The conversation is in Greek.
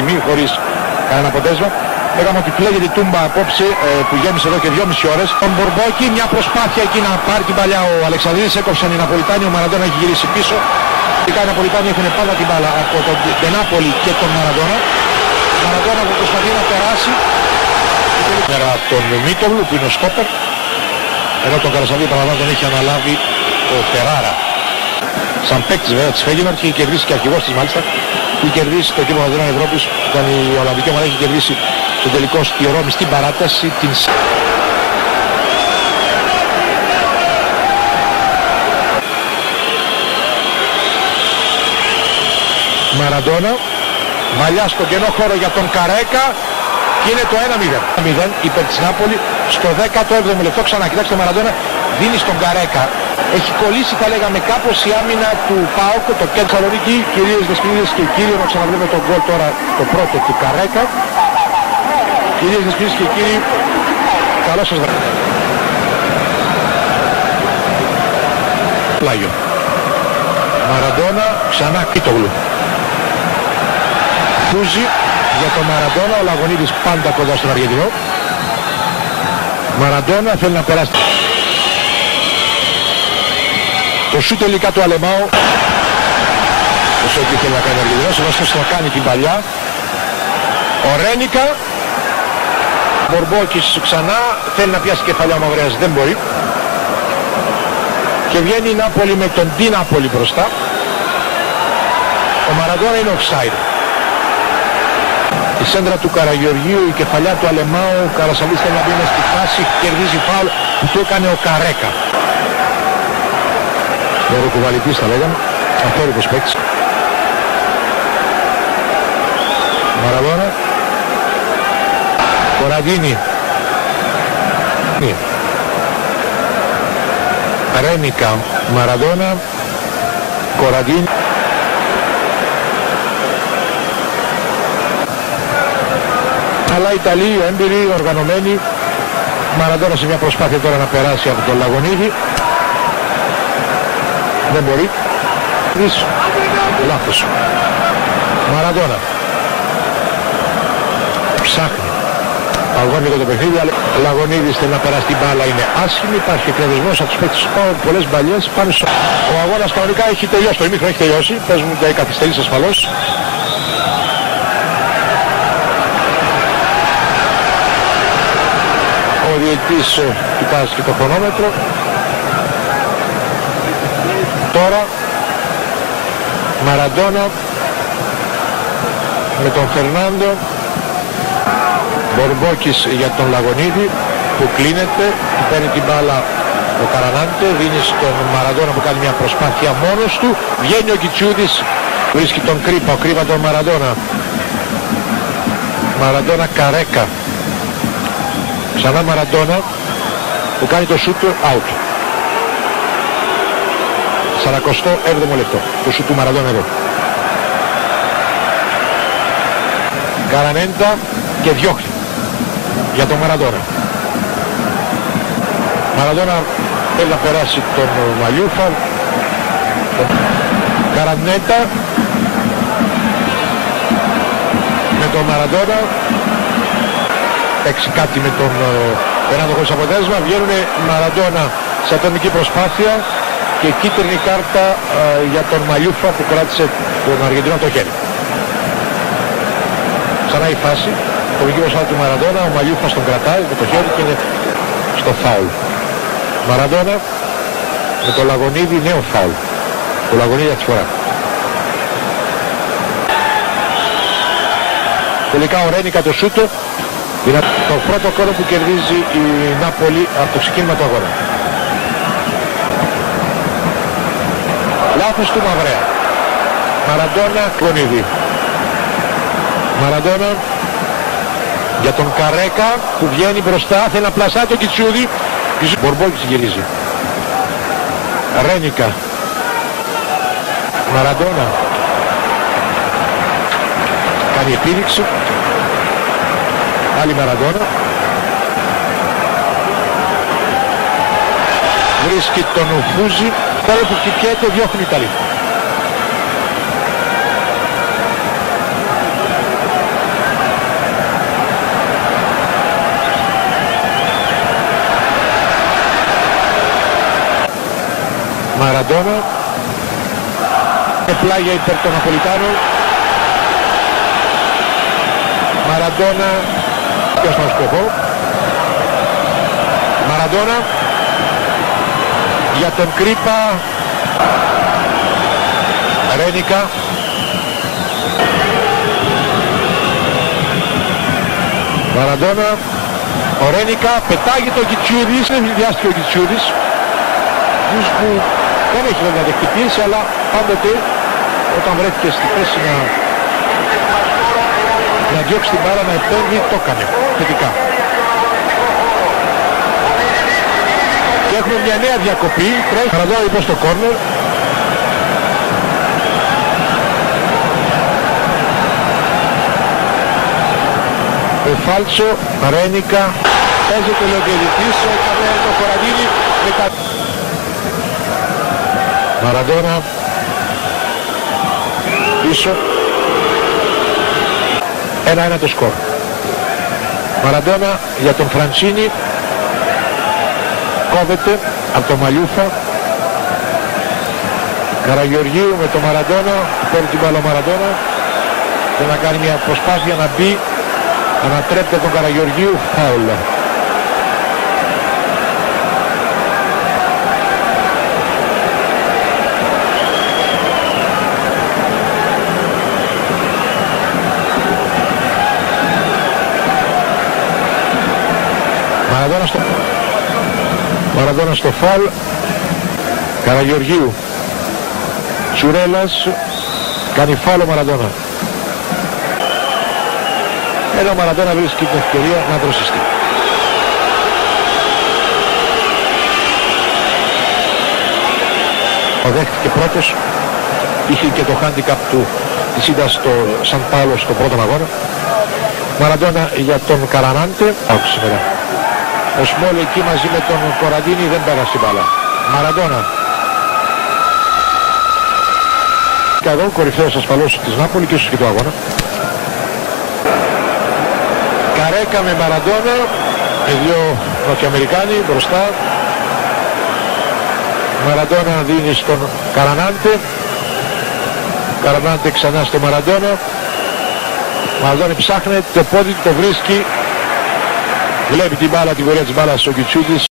στιγμή χωρίς κανένα αποτέλεσμα. Λέγαμε ότι πλέγεται η τούμπα απόψε που γέμισε εδώ και 2,5 ώρες. Τον Μπορμπόκι, μια προσπάθεια εκεί να πάρει την παλιά ο Αλεξανδρίδης, έκοψαν οι Ναπολιτάνοι, ο Μαραντόνα έχει γυρίσει πίσω. Οι Ναπολιτάνοι έχουν πάντα την μπάλα από τον Νάπολη και τον Μαραντόνα. Ο Μαραντόνα που προσπαθεί να περάσει. Πέρα τον Μίτογλου που είναι ο στόπερ. Ενώ τον Καρασαβή παραλάβει τον έχει αναλάβει ο Φεράρα. Σαν παίκτης βέβαια της Φέγγινορ και έχει κερδίσει και αρχηγός της μάλιστα. Έχει κερδίσει το κύπελλο Αδρών Ευρώπης όταν η Ολλανδική ομάδα έχει κερδίσει το τελικό στη Ρώμη στην παράταση την... Μαραντόνα, μαλλιά στον κενό χώρο για τον Καρέκα και είναι το 1-0. 1-0 υπέρ της Νάπολη στο 17ο λεπτό. Ξανά κοιτάξτε, ο Μαραντόνα δίνει στον Καρέκα. Έχει κολλήσει, θα λέγαμε, κάπως η άμυνα του ΠΑΟΚ, το κέντρο Θεσσαλονίκη. Κυρίες Δεσποινίδες και κύριοι, να ξαναβλέπουμε τον γκολ τώρα, το πρώτο του Καρέκα. Κυρίες Δεσποινίδες και κύριοι, καλό σας βράδυ. Πλάγιο. Μαραντόνα, ξανά Κίτογλου. Φούζει για τον Μαραντόνα, ο Λαγωνίδης πάντα κοντά στον Αργεντινό. Μαραντόνα θέλει να περάσει. Το σου τελικά του Αλεμάου. Όσο εκεί θέλει να κάνει ο Αργεντινός, ενώ αυτός θα κάνει την παλιά. Ο Ρένικα. Μπορμπόκης ξανά, θέλει να πιάσει κεφαλιά ο Μαυρέας, δεν μπορεί. Και βγαίνει η Νάπολη με τον Ντι Νάπολη μπροστά. Ο Μαραντόνα είναι offside. Η σέντρα του Καραγεωργίου, η κεφαλιά του Αλεμάου, ο Καρασαβής θέλει να μπει μες στη φάση, κερδίζει φάουλ που του έκανε ο Καρέκα. Ο ροκουβαλητής θα λέγαμε, αυτόρυκος παίκτης. Μαραντόνα. Κοραντίνη. Ρένικα, Μαραντόνα, Κοραντίνη. Αλλά οι Ιταλοί, έμπειροι, οργανωμένοι. Μαραντόνα σε μια προσπάθεια τώρα να περάσει από τον Λαγωνίδη. Δεν μπορεί. Λάθος. Μαραντόνα. Ψάχνει. Παγώνει για το παιχνίδι, αλλά ο Λαγωνίδης θέλει να περάσει την μπάλα, είναι άσχημη. Υπάρχει εκνευρισμός από τους παίκτες, πολλές μπαλιές πάνω στο... Ο αγώνας κανονικά έχει τελειώσει, το ημίχρονο έχει τελειώσει. Παίζουν και καθυστερήσεις ασφαλώς. Ο διαιτητής κοιτάζει και το χρονόμετρο. Τώρα Μαραντόνα με τον Φερνάντο. Μπορμπόκης για τον Λαγωνίδη που κλείνεται, του παίρνει την μπάλα ο Καρανάντε, δίνει στον Μαραντόνα που κάνει μια προσπάθεια μόνος του. Βγαίνει ο Κιτσιούδης, βρίσκει τον Κρύπα, ο Κρύπα τον Μαραντόνα. Μαραντόνα Καρέκα. Ξανά Μαραντόνα που κάνει το σούτ out. 47ο λεπτό. Το σούτ του Μαραντόνα εδώ. Καρανέντα και διώχνει για τον Μαραντόνα. Μαραντόνα θέλει να περάσει τον Μαλιούφα. Καρανέντα με τον Μαραντόνα. Παίξει κάτι με τον Φερνάντο χωρίς αποτέλεσμα. Βγαίνουν Μαραντόνα σε ατομική προσπάθεια και κίτρινη κάρτα για τον Μαλιούφα που κράτησε τον Αργεντινό το χέρι. Ξανά η φάση. Το δική προσπάθεια του Μαραντόνα, ο Μαλιούφας τον κρατάει με το χέρι και είναι στο φάουλ. Μαραντόνα με το Λαγωνίδη, νέο φάουλ. Το Λαγωνίδη για τη φορά. Τελικά ο Ρένικα το σούτο. Είναι το πρώτο κόρο που κερδίζει η Νάπολη από το ξεκίνημα του αγώνα. Λάθος του Μαυρέα. Μαραντόνα, Λαγωνίδη. Μαραντόνα για τον Καρέκα που βγαίνει μπροστά, θέλει να πλασάει το Κιτσιούδη. Μπορμπόκης γυρίζει. Ρένικα. Μαραντόνα. Κάνει επίδειξη. Άλλη Μαραντόνα. Βρίσκει τον Ουφούζη. Τώρα που χτυπιέται διώχνει Ιταλή. Μαραντόνα. Πλάγια υπέρ των Ναπολιτάνων. Μαραντόνα. Ποιος θα σου πω. Μαραντόνα. Για τον Κρύπα. Ρένικα. Μαραντόνα. Ο Ρένικα πετάγει το Κιτσούρης. Δεν βιάστηκε ο Κιτσούρης. Που δεν έχει βέβαια δεχτεί πίεση, αλλά πάντοτε όταν βρέθηκε στη θέση να διώξει την μπάλα, να επέμβει, το έκανε θετικά. Και έχουμε μια νέα διακοπή. Τρέχει Μαραντόνα λοιπόν στο κόρνερ. Φάλτσο, Ρένικα. Παίζεται ο διαιτητής, έκανε το Κοραντίνι μετά. Μαραντόνα. Πίσω. 1-1 το σκορ. Μαραντόνα για τον Φραντσίνι. Κόβεται από το Μαλιούφα. Καραγεωργίου με τον Μαραντόνα. Παίρνει την μπάλα ο Μαραντόνα. Και να κάνει μια προσπάθεια να μπει. Ανατρέπεται τον Καραγεωργίου. Φάουλ. Μαραντόνα στο φάουλ. Καραγεωργίου. Τσουρέλας. Κάνει φάουλ ο Μαραντόνα. Εδώ ο Μαραντόνα βρίσκει την ευκαιρία να δροσιστεί. Ο δέχτηκε πρώτος. Είχε και το handicap του της ήττας στο Σαν Πάολο στο πρώτο αγώνα. Μαραντόνα για τον Καρανάντε. Άκουσε σήμερα. Ο Σμόλ εκεί μαζί με τον Κοραντίνι δεν πέρασε την μπάλα. Μαραντόνα. Και εδώ κορυφαίος ασφαλώς της Νάπολη και ίσως και του αγώνα. Καρέκα με Μαραντόνα. Με δύο Νοτιοαμερικάνοι μπροστά. Μαραντόνα δίνει στον Καρανάντε. Καρανάντε ξανά στο Μαραντόνα. Μαραντόνα ψάχνει το πόδι του, το βρίσκει. Βλέπει την μπάλα, την πορεία της μπάλας ο Κιτσούδης.